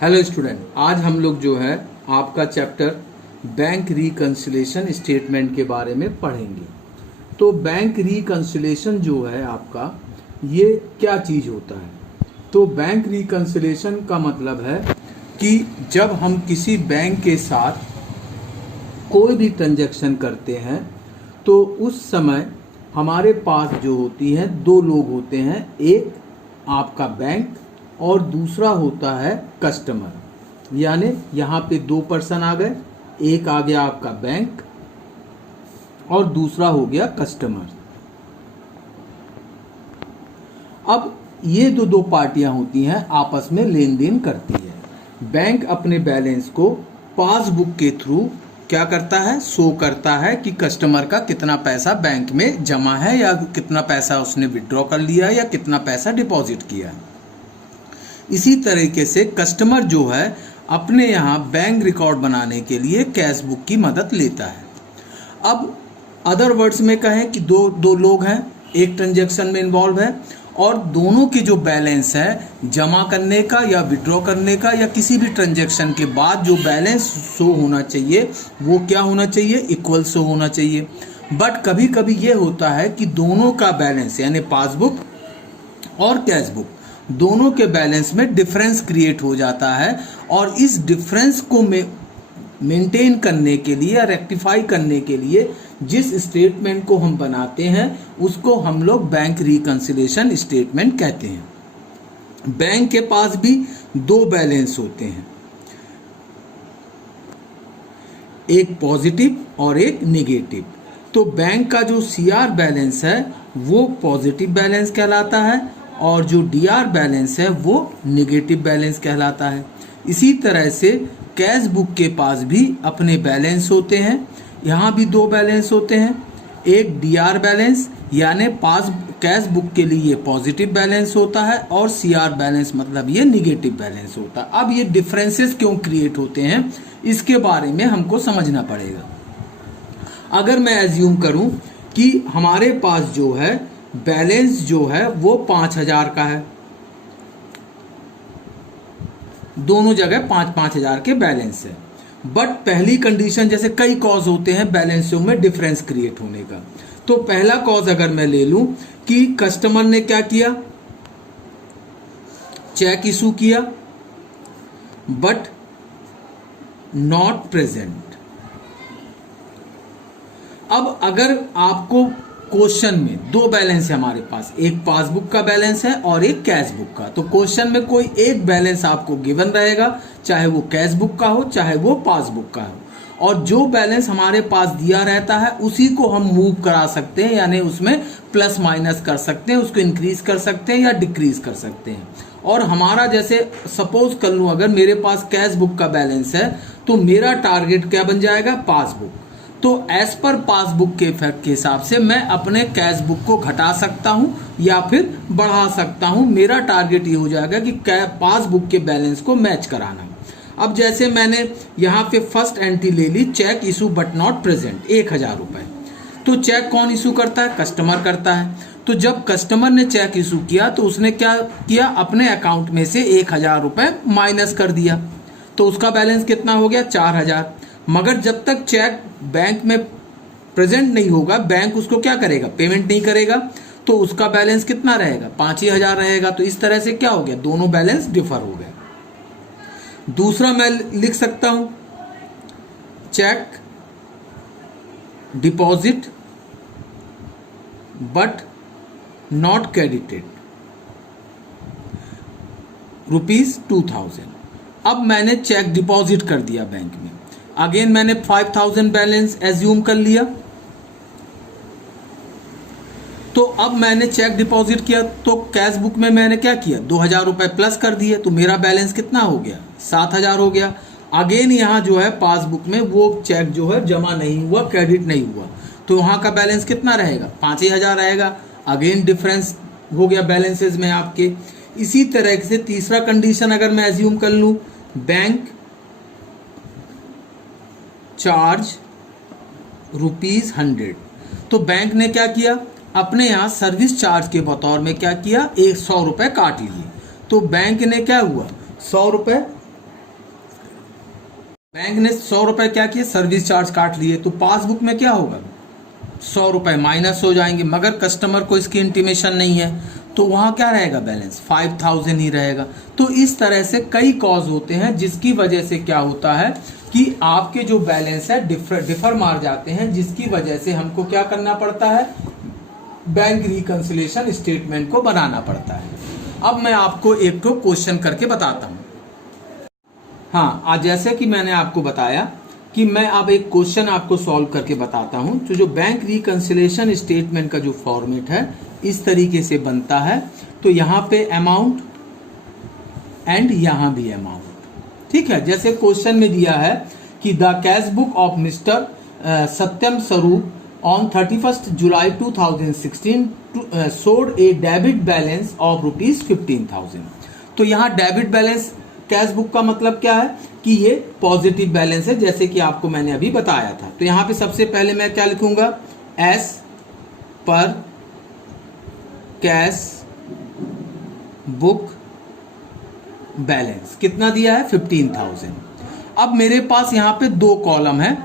Hello student, आज हम लोग जो है आपका चैप्टर बैंक रिकंसिलिएशन स्टेटमेंट के बारे में पढ़ेंगे। तो बैंक रिकंसिलिएशन जो है आपका, ये क्या चीज़ होता है? तो बैंक रिकंसिलिएशन का मतलब है कि जब हम किसी बैंक के साथ कोई भी ट्रांजैक्शन करते हैं तो उस समय हमारे पास जो होती हैं दो लोग होते हैं, एक आपका बैंक और दूसरा होता है कस्टमर। यानी यहाँ पे दो पर्सन आ गए, एक आ गया आपका बैंक और दूसरा हो गया कस्टमर। अब ये जो दो पार्टियां होती हैं आपस में लेन देन करती है। बैंक अपने बैलेंस को पासबुक के थ्रू क्या करता है, शो करता है कि कस्टमर का कितना पैसा बैंक में जमा है या कितना पैसा उसने विड्रॉ कर लिया है या कितना पैसा डिपॉजिट किया है। इसी तरीके से कस्टमर जो है अपने यहाँ बैंक रिकॉर्ड बनाने के लिए कैश बुक की मदद लेता है। अब अदर वर्ड्स में कहें कि दो लोग हैं, एक ट्रांजैक्शन में इन्वॉल्व है और दोनों के जो बैलेंस है जमा करने का या विड्रॉ करने का या किसी भी ट्रांजैक्शन के बाद जो बैलेंस शो होना चाहिए वो क्या होना चाहिए, इक्वल शो होना चाहिए। बट कभी कभी ये होता है कि दोनों का बैलेंस यानी पासबुक और कैश बुक दोनों के बैलेंस में डिफरेंस क्रिएट हो जाता है और इस डिफरेंस को मेंटेन करने के लिए या रेक्टिफाई करने के लिए जिस स्टेटमेंट को हम बनाते हैं उसको हम लोग बैंक रिकंसिलिएशन स्टेटमेंट कहते हैं। बैंक के पास भी दो बैलेंस होते हैं, एक पॉजिटिव और एक नेगेटिव। तो बैंक का जो सीआर बैलेंस है वो पॉजिटिव बैलेंस कहलाता है और जो डीआर बैलेंस है वो नेगेटिव बैलेंस कहलाता है। इसी तरह से कैश बुक के पास भी अपने बैलेंस होते हैं। यहाँ भी दो बैलेंस होते हैं, एक डीआर बैलेंस यानी कैश बुक के लिए पॉजिटिव बैलेंस होता है और सीआर बैलेंस मतलब ये नेगेटिव बैलेंस होता है। अब ये डिफरेंसेस क्यों क्रिएट होते हैं इसके बारे में हमको समझना पड़ेगा। अगर मैं एज्यूम करूं कि हमारे पास जो है बैलेंस जो है वो 5,000 का है, दोनों जगह 5,000 के बैलेंस है। बट पहली कंडीशन, जैसे कई कॉज होते हैं बैलेंसों में डिफरेंस क्रिएट होने का, तो पहला कॉज अगर मैं ले लूं कि कस्टमर ने क्या किया, चेक इशू किया बट नॉट प्रेजेंट। अब अगर आपको क्वेश्चन में दो बैलेंस है हमारे पास, एक पासबुक का बैलेंस है और एक कैश बुक का, तो क्वेश्चन में कोई एक बैलेंस आपको गिवन रहेगा, चाहे वो कैश बुक का हो चाहे वो पासबुक का हो, और जो बैलेंस हमारे पास दिया रहता है उसी को हम मूव करा सकते हैं, यानी उसमें प्लस माइनस कर सकते हैं, उसको इंक्रीज कर सकते हैं या डिक्रीज कर सकते हैं। और हमारा जैसे सपोज कर लूं अगर मेरे पास कैश बुक का बैलेंस है तो मेरा टारगेट क्या बन जाएगा, पासबुक। तो एज पर पासबुक के इफेक्ट के हिसाब से मैं अपने कैश बुक को घटा सकता हूं या फिर बढ़ा सकता हूं। मेरा टारगेट ये हो जाएगा कि पासबुक के बैलेंस को मैच कराना। अब जैसे मैंने यहाँ पे फर्स्ट एंट्री ले ली, cheque issue but not present, 1,000 रुपए। तो चेक कौन इशू करता है, कस्टमर करता है। तो जब कस्टमर ने चेक इशू किया तो उसने क्या किया, अपने अकाउंट में से 1,000 रुपए माइनस कर दिया, तो उसका बैलेंस कितना हो गया, 4,000। मगर जब तक चेक बैंक में प्रेजेंट नहीं होगा बैंक उसको क्या करेगा, पेमेंट नहीं करेगा, तो उसका बैलेंस कितना रहेगा, 5,000 रहेगा। तो इस तरह से क्या हो गया, दोनों बैलेंस डिफर हो गए। दूसरा मैं लिख सकता हूं, cheque deposit but not credited ₹2,000। अब मैंने चेक डिपॉजिट कर दिया बैंक में, अगेन मैंने 5,000 बैलेंस एज्यूम कर लिया। तो अब मैंने चेक डिपॉजिट किया तो कैश बुक में मैंने क्या किया, 2,000 रुपए प्लस कर दिए, तो मेरा बैलेंस कितना हो गया, 7,000 हो गया। अगेन यहाँ जो है पासबुक में वो चेक जो है जमा नहीं हुआ, क्रेडिट नहीं हुआ, तो वहां का बैलेंस कितना रहेगा, 5,000 रहेगा। अगेन डिफरेंस हो गया बैलेंसेज में आपके। इसी तरह से तीसरा कंडीशन अगर मैं एज्यूम कर लूं, बैंक चार्ज ₹100, तो बैंक ने क्या किया, अपने यहाँ सर्विस चार्ज के बतौर में क्या किया, 100 रुपए काट लिए। तो बैंक ने क्या हुआ, 100 रुपए बैंक ने 100 रुपए क्या किए, सर्विस चार्ज काट लिए, तो पासबुक में क्या होगा, 100 रुपए माइनस हो जाएंगे। मगर कस्टमर को इसकी इंटीमेशन नहीं है, तो वहां क्या रहेगा, बैलेंस 5000 ही रहेगा। तो इस तरह से कई कॉज होते हैं जिसकी वजह से क्या होता है कि आपके जो बैलेंस है डिफर मार जाते हैं, जिसकी वजह से हमको क्या करना पड़ता है, बैंक रिकंसिलिएशन स्टेटमेंट को बनाना पड़ता है। अब मैं आपको एक तो क्वेश्चन करके बताता हूं। हाँ, आज जैसे कि मैंने आपको बताया कि मैं अब एक क्वेश्चन आपको सॉल्व करके बताता हूं। तो जो बैंक रिकंसिलिएशन स्टेटमेंट का जो फॉर्मेट है इस तरीके से बनता है। तो यहाँ पे अमाउंट एंड यहाँ भी अमाउंट, ठीक है। जैसे क्वेश्चन में दिया है कि the cash book of mister Satyam Swaroop on 31 July 2016 showed a debit balance of ₹15,000। तो यहाँ डेबिट बैलेंस कैश बुक का मतलब क्या है कि ये पॉजिटिव बैलेंस है, जैसे कि आपको मैंने अभी बताया था। तो यहाँ पे सबसे पहले मैं क्या लिखूंगा, एस पर कैश बुक बैलेंस कितना दिया है, 15,000। अब मेरे पास यहाँ पे दो कॉलम है,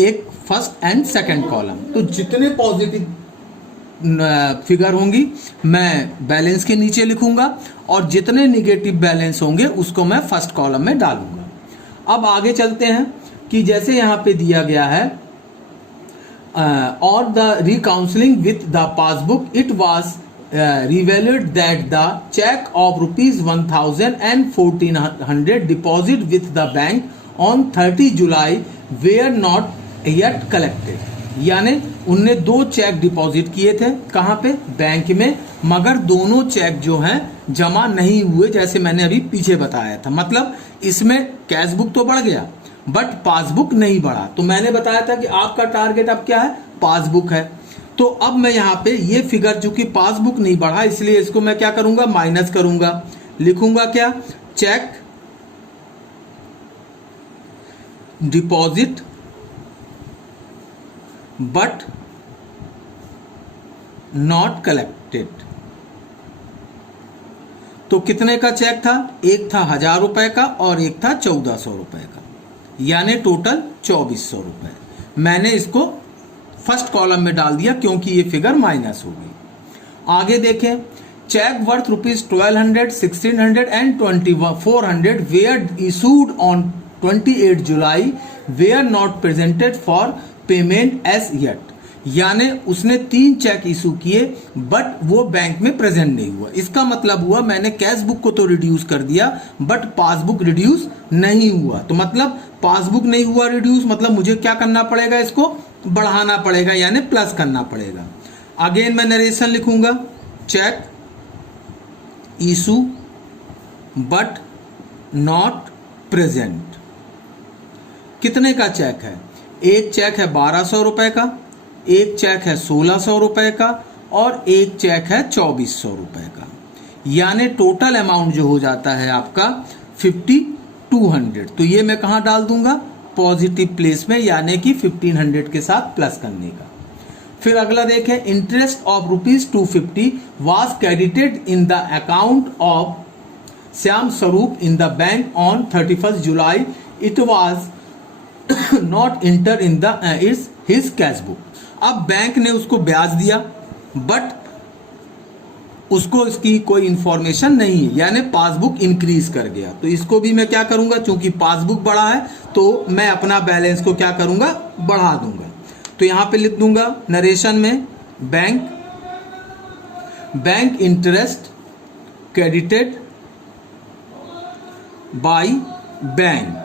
एक फर्स्ट एंड सेकंड कॉलम। तो जितने पॉजिटिव फिगर होंगी मैं बैलेंस के नीचे लिखूंगा और जितने निगेटिव बैलेंस होंगे उसको मैं फर्स्ट कॉलम में डालूंगा। अब आगे चलते हैं कि जैसे यहाँ पे दिया गया है और the reconciling with the passbook it was revealed that the check of ₹1,000 and 1,400 deposit with the bank on 30 July were not yet collected। यानी उनने दो चेक डिपॉजिट किए थे, कहां पे, बैंक में, मगर दोनों चेक जो हैं जमा नहीं हुए, जैसे मैंने अभी पीछे बताया था। मतलब इसमें कैश बुक तो बढ़ गया बट पासबुक नहीं बढ़ा। तो मैंने बताया था कि आपका टारगेट अब क्या है, पासबुक है। तो अब मैं यहाँ पे ये फिगर जो कि पासबुक नहीं बढ़ा, इसलिए इसको मैं क्या करूंगा, माइनस करूंगा। लिखूंगा क्या, cheque deposit but not collected. तो कितने का चेक था, एक था 1000 रुपए का और एक था 1400 रुपए का, यानी टोटल 2400 रुपए। मैंने इसको फर्स्ट कॉलम में डाल दिया क्योंकि ये फिगर माइनस हो गई। आगे देखें, cheque worth ₹1200, 1600 and 2400 were issued on 28 July were not presented for payment as yet. यानी उसने 3 चेक इशू किए बट वो बैंक में प्रेजेंट नहीं हुआ। इसका मतलब हुआ मैंने कैश बुक को तो रिड्यूस कर दिया बट पासबुक रिड्यूस नहीं हुआ। तो मतलब पासबुक नहीं हुआ रिड्यूस, मतलब मुझे क्या करना पड़ेगा, इसको बढ़ाना पड़ेगा, यानी प्लस करना पड़ेगा। अगेन मैं नरेशन लिखूंगा, cheque issue but not present. कितने का चेक है, एक चेक है 1200 रुपए का, एक चेक है 1600 रुपए का और एक चेक है 2400 रुपए का। यानी टोटल अमाउंट जो हो जाता है आपका 5200। तो ये मैं कहां डाल दूंगा, पॉजिटिव प्लेस में, यानी कि 1500 के साथ प्लस करने का। फिर अगला देखें, interest of ₹250 was credited in the account of Shyam Swaroop in the bank on 31 July. It was not enter in the his cash book. अब बैंक ने उसको ब्याज दिया बट उसको इसकी कोई इंफॉर्मेशन नहीं है, यानी पासबुक इंक्रीज कर गया। तो इसको भी मैं क्या करूंगा, चूंकि पासबुक बढ़ा है तो मैं अपना बैलेंस को क्या करूंगा, बढ़ा दूंगा। तो यहां पे लिख दूंगा नरेशन में, bank interest credited by bank,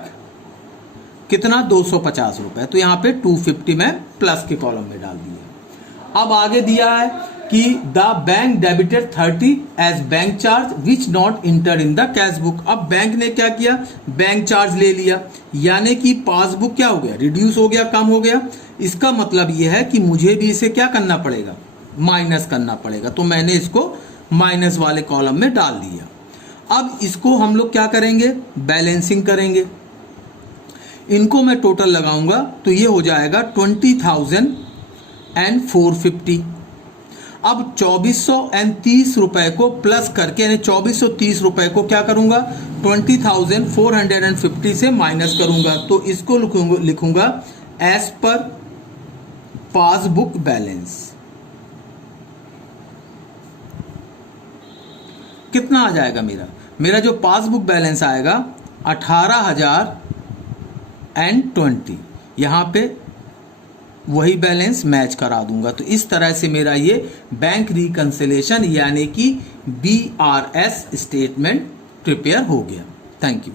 कितना, 250 रुपए। तो यहाँ पे 250 में प्लस के कॉलम में डाल दिया। अब आगे दिया है कि the bank debited 30 as bank charge which not enter in the cash book. अब बैंक ने क्या किया, बैंक चार्ज ले लिया, यानी कि पासबुक क्या हो गया, रिड्यूस हो गया, कम हो गया। इसका मतलब यह है कि मुझे भी इसे क्या करना पड़ेगा, माइनस करना पड़ेगा। तो मैंने इसको माइनस वाले कॉलम में डाल दिया। अब इसको हम लोग क्या करेंगे, बैलेंसिंग करेंगे। इनको मैं टोटल लगाऊंगा तो ये हो जाएगा 20,450। अब 2430 रुपए को प्लस करके, यानी 2430 रुपए को क्या करूंगा, 20,450 से माइनस करूंगा। तो इसको लिखूंगा एज पर पासबुक बैलेंस। कितना आ जाएगा मेरा जो पासबुक बैलेंस आएगा 18,020। यहां पे वही बैलेंस मैच करा दूंगा। तो इस तरह से मेरा ये बैंक रिकंसिलिएशन यानी कि BRS स्टेटमेंट प्रिपेयर हो गया। Thank you.